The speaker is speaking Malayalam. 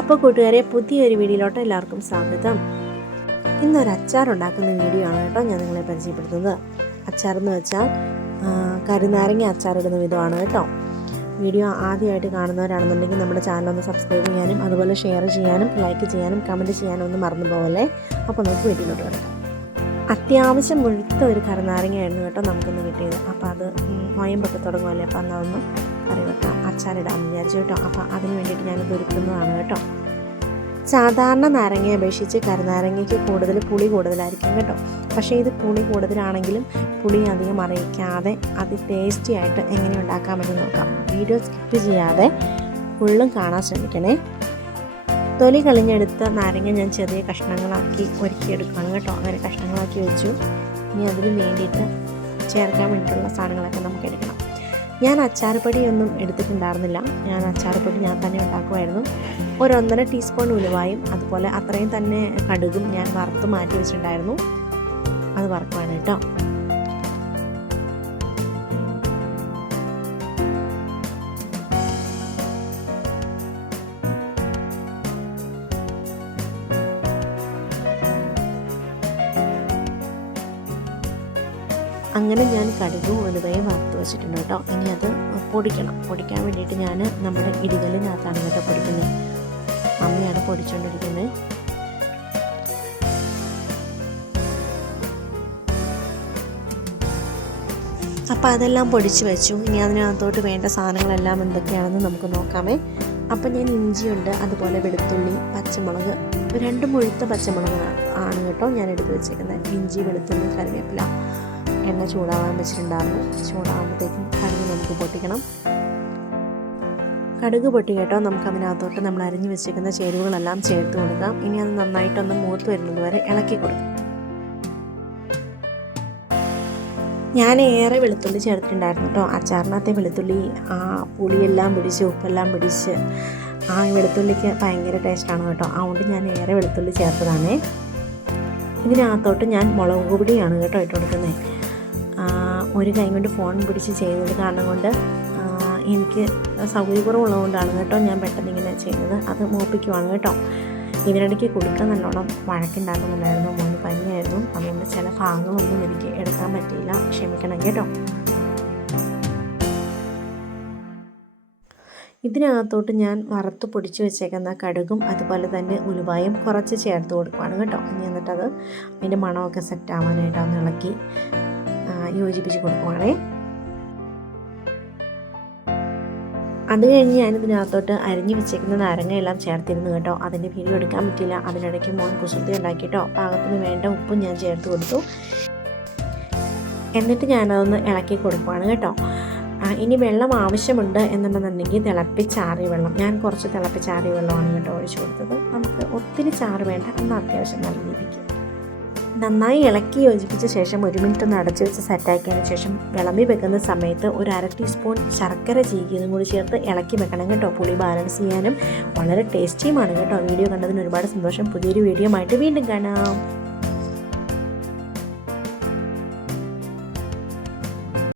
അപ്പോൾ കൂട്ടുകാരെ പുതിയൊരു വീഡിയോയിലോട്ട് എല്ലാവർക്കും സ്വാഗതം. ഇന്നൊരു അച്ചാർ ഉണ്ടാക്കുന്ന വീഡിയോ ആണ് കേട്ടോ ഞാൻ നിങ്ങളെ പരിചയപ്പെടുത്തുന്നത്. അച്ചാർ എന്ന് വെച്ചാൽ കരുനാരങ്ങ അച്ചാർ ഇടുന്ന വിധമാണ് കേട്ടോ. വീഡിയോ ആദ്യമായിട്ട് കാണുന്നവരാണെന്നുണ്ടെങ്കിൽ നമ്മുടെ ചാനൽ ഒന്ന് സബ്സ്ക്രൈബ് ചെയ്യാനും അതുപോലെ ഷെയർ ചെയ്യാനും ലൈക്ക് ചെയ്യാനും കമന്റ് ചെയ്യാനും ഒന്നും മറന്നു പോകല്ലേ അപ്പോൾ നമുക്ക് വീട്ടിലോട്ട് കിടക്കാം. അത്യാവശ്യം മുഴുത്ത ഒരു കരുനാരങ്ങയായിരുന്നു കേട്ടോ നമുക്കിന്ന് കിട്ടിയത്. അപ്പോൾ അത് മയം പൊട്ടി തുടങ്ങുമല്ലേ? അപ്പോൾ അന്ന് അതൊന്ന് കറി വെക്കാം അച്ചാറിടാമെന്ന് വിചാരിച്ചു കേട്ടോ. അപ്പോൾ അതിന് വേണ്ടിയിട്ട് ഞാനിത് ഒരുക്കുന്നതാണ് കേട്ടോ. സാധാരണ നാരങ്ങയെ അപേക്ഷിച്ച് കരുനാരങ്ങയ്ക്ക് കൂടുതൽ പുളി കൂടുതലായിരിക്കും കേട്ടോ. പക്ഷേ ഇത് പുളി കൂടുതലാണെങ്കിലും പുളി അധികം അറിയിക്കാതെ അത് ടേസ്റ്റി ആയിട്ട് എങ്ങനെ ഉണ്ടാക്കാമെന്ന് നോക്കാം. വീഡിയോ സ്കിപ്പ് ചെയ്യാതെ ഫുള്ളും കാണാൻ ശ്രമിക്കണേ. തൊലി കളിഞ്ഞെടുത്ത നാരങ്ങ ഞാൻ ചെറിയ കഷ്ണങ്ങളാക്കി ഒരുക്കിയെടുക്കുകയാണ് കേട്ടോ. അങ്ങനെ കഷ്ണങ്ങളാക്കി വെച്ചു. ഇനി അതിന് വേണ്ടിയിട്ട് ചേർക്കാൻ വേണ്ടിയിട്ടുള്ള സാധനങ്ങളൊക്കെ നമുക്ക് എടുക്കണം. ഞാൻ അച്ചാറുപൊടിയൊന്നും എടുത്തിട്ടുണ്ടായിരുന്നില്ല. ഞാൻ അച്ചാറുപൊടി ഞാൻ തന്നെ ഉണ്ടാക്കുമായിരുന്നു. ഒരു ഒന്നര ടീസ്പൂൺ ഉലുവായും അതുപോലെ അത്രയും തന്നെ കടുകും ഞാൻ വറുത്ത് മാറ്റി വെച്ചിട്ടുണ്ടായിരുന്നു. അത് വറക്കുവാണ് കേട്ടോ. അങ്ങനെ ഞാൻ കടുകും ഒലുവയും വറുത്ത് വെച്ചിട്ടുണ്ട് കേട്ടോ. ഇനി അത് പൊടിക്കണം. പൊടിക്കാൻ വേണ്ടിയിട്ട് ഞാൻ നമ്മുടെ ഇടികല്ലിനകത്താണ് കേട്ടോ പൊടിക്കുന്നത്. അമ്മയാണ് പൊടിച്ചുകൊണ്ടിരിക്കുന്നത് അപ്പോൾ അതെല്ലാം പൊടിച്ച് വെച്ചു. ഇനി അതിനകത്തോട്ട് വേണ്ട സാധനങ്ങളെല്ലാം എന്തൊക്കെയാണെന്ന് നമുക്ക് നോക്കാമേ. അപ്പം ഞാൻ ഇഞ്ചിയുണ്ട് അതുപോലെ വെളുത്തുള്ളി പച്ചമുളക് രണ്ട് മുഴുത്ത പച്ചമുളക് ആണ് കേട്ടോ ഞാൻ എടുത്ത് വെച്ചേക്കുന്നത്. ഇഞ്ചി വെളുത്തുള്ളി കറിവേപ്പില. എണ്ണ ചൂടാവാൻ വെച്ചിട്ടുണ്ടായിരുന്നു. ചൂടാകുമ്പോഴത്തേക്കും കടുക് നമുക്ക് പൊട്ടിക്കണം. കടുക് പൊട്ടി കേട്ടോ. നമുക്ക് അതിനകത്തോട്ട് നമ്മൾ അരിഞ്ഞു വെച്ചിരിക്കുന്ന ചേരുവകളെല്ലാം ചേർത്ത് കൊടുക്കാം. ഇനി അത് നന്നായിട്ടൊന്ന് മൂത്ത് വരുന്നത് വരെ ഇളക്കി കൊടുക്കാം. ഞാൻ ഏറെ വെളുത്തുള്ളി ചേർത്തിട്ടുണ്ടായിരുന്നു കേട്ടോ. അച്ചാറിനകത്തെ വെളുത്തുള്ളി ആ പുളിയെല്ലാം പിടിച്ച് ഉപ്പെല്ലാം പിടിച്ച് ആ വെളുത്തുള്ളിക്ക് ഭയങ്കര ടേസ്റ്റാണ് കേട്ടോ. അതുകൊണ്ട് ഞാൻ ഏറെ വെളുത്തുള്ളി ചേർത്തതാണേ. ഇതിനകത്തോട്ട് ഞാൻ മുളക് പൊടിയാണ് കേട്ടോ ഇട്ട് കൊടുക്കുന്നത്. ഒരു കൈ കൊണ്ട് ഫോൺ പിടിച്ച് ചെയ്തത് കാരണം കൊണ്ട് എനിക്ക് സൗകര്യക്കുറവുള്ളതുകൊണ്ടാണ് കേട്ടോ ഞാൻ പെട്ടെന്ന് ഇങ്ങനെ ചെയ്യുന്നത് അത് മൂപ്പിക്കുവാണ് കേട്ടോ. ഇതിനിടയ്ക്ക് കൊടുക്കാൻ നല്ലോണം വഴക്കുണ്ടാക്കുന്നുണ്ടായിരുന്നു. മോന് പനിയായിരുന്നു. അതുകൊണ്ട് ചില ഭാഗങ്ങളൊന്നും എനിക്ക് എടുക്കാൻ പറ്റിയില്ല. ക്ഷമിക്കണം കേട്ടോ. ഇതിനകത്തോട്ട് ഞാൻ വറുത്ത് പൊടിച്ച് വെച്ചേക്കുന്ന കടുകും അതുപോലെ തന്നെ ഉലുവായും കുറച്ച് ചേർത്ത് കൊടുക്കുവാണ് കേട്ടോ. ഇനി എന്നിട്ടത് അതിന്റെ മണമൊക്കെ സെറ്റ് ആവാനായിട്ട് ഒന്ന് ഇളക്കി. യോജിപ്പിച്ച് കൊടുക്കുവാണേ അത് കഴിഞ്ഞ് ഞാനിതിനകത്തോട്ട് അരിഞ്ഞു വെച്ചേക്കുന്ന നാരങ്ങയെല്ലാം ചേർത്തിരുന്നു കേട്ടോ. അതിന്റെ വീഡിയോ എടുക്കാൻ പറ്റില്ല അതിനിടയ്ക്ക് മോൻ കുസൃതി ഉണ്ടാക്കിയിട്ടോ പാകത്തിന് വേണ്ട ഉപ്പും ഞാൻ ചേർത്ത് കൊടുത്തു. എന്നിട്ട് ഞാനതൊന്ന് ഇളക്കി കൊടുക്കുവാണ് കേട്ടോ. ഇനി വെള്ളം ആവശ്യമുണ്ട് എന്നുണ്ടെന്നുണ്ടെങ്കിൽ തിളപ്പിച്ചാറിയ വെള്ളം. ഞാൻ കുറച്ച് തിളപ്പിച്ചാറിയ വെള്ളമാണ് കേട്ടോ ഒഴിച്ചു കൊടുത്തത്. നമുക്ക് ഒത്തിരി ചാറ് വേണ്ട. എന്നാൽ അത്യാവശ്യം നല്ല രീതിക്ക് നന്നായി ഇളക്കി യോജിപ്പിച്ച ശേഷം ഒരു മിനിറ്റ് ഒന്ന് അടച്ചു വെച്ച് സെറ്റാക്കിയതിന് ശേഷം വിളമ്പി വെക്കുന്ന സമയത്ത് ഒരു അര ടീസ്പൂൺ ശർക്കര ചീകിയതും കൂടി ചേർത്ത് ഇളക്കി വെക്കണം കേട്ടോ. പുളി ബാലൻസ് ചെയ്യാനും വളരെ ടേസ്റ്റിയുമാണ് കേട്ടോ. വീഡിയോ കണ്ടതിന് ഒരുപാട് സന്തോഷം. പുതിയൊരു വീഡിയോ ആയിട്ട് വീണ്ടും കാണാം.